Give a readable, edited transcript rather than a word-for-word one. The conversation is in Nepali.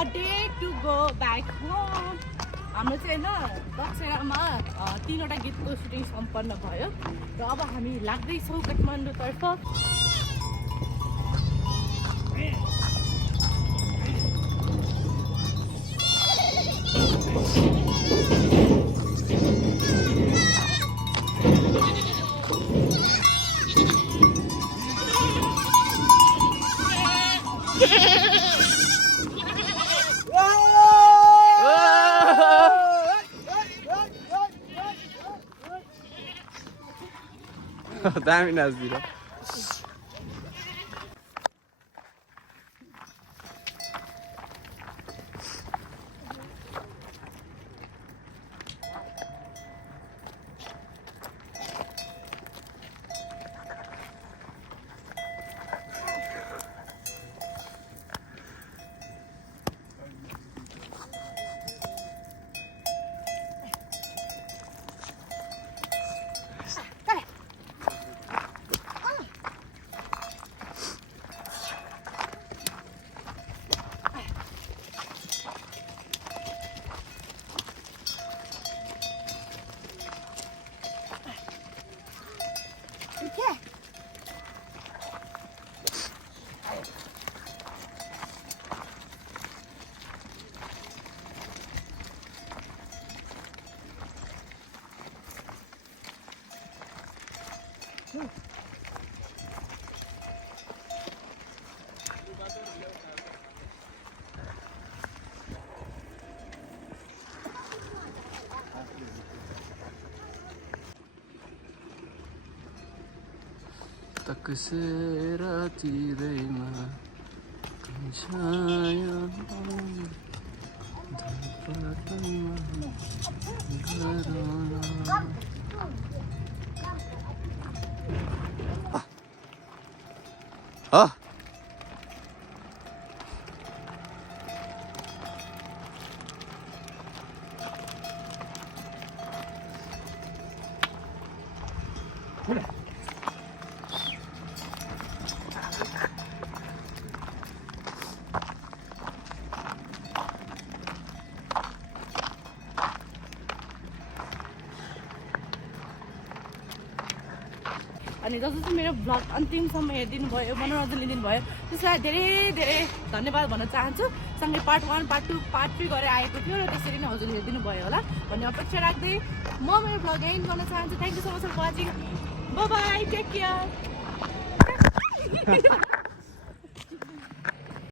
a day to go back home. हाम्रो चाहिँ होइन दक्षिणामा 3वटा गीतको सुटिङ सम्पन्न भयो र अब हामी लाग्दैछौँ काठमाडौँतर्फ। दामी नाच्दिएर तकसेर तिरैमा छाया अनि जसले मेरो भ्लग अन्तिमसम्म हेरिदिनु भयो, मनोरञ्जन लिदिनु भयो त्यसलाई धेरै धेरै धन्यवाद भन्न चाहन्छु। सँगै पार्ट 1, पार्ट 2, पार्ट 3 गरेर आएको थियो र त्यसरी नै हजुरले हेरिदिनु भयो होला भन्ने अपेक्षा राख्दै म मेरो भ्लग एन्ड गर्न चाहन्छु। Thank you so much for watching. Bye bye, take care.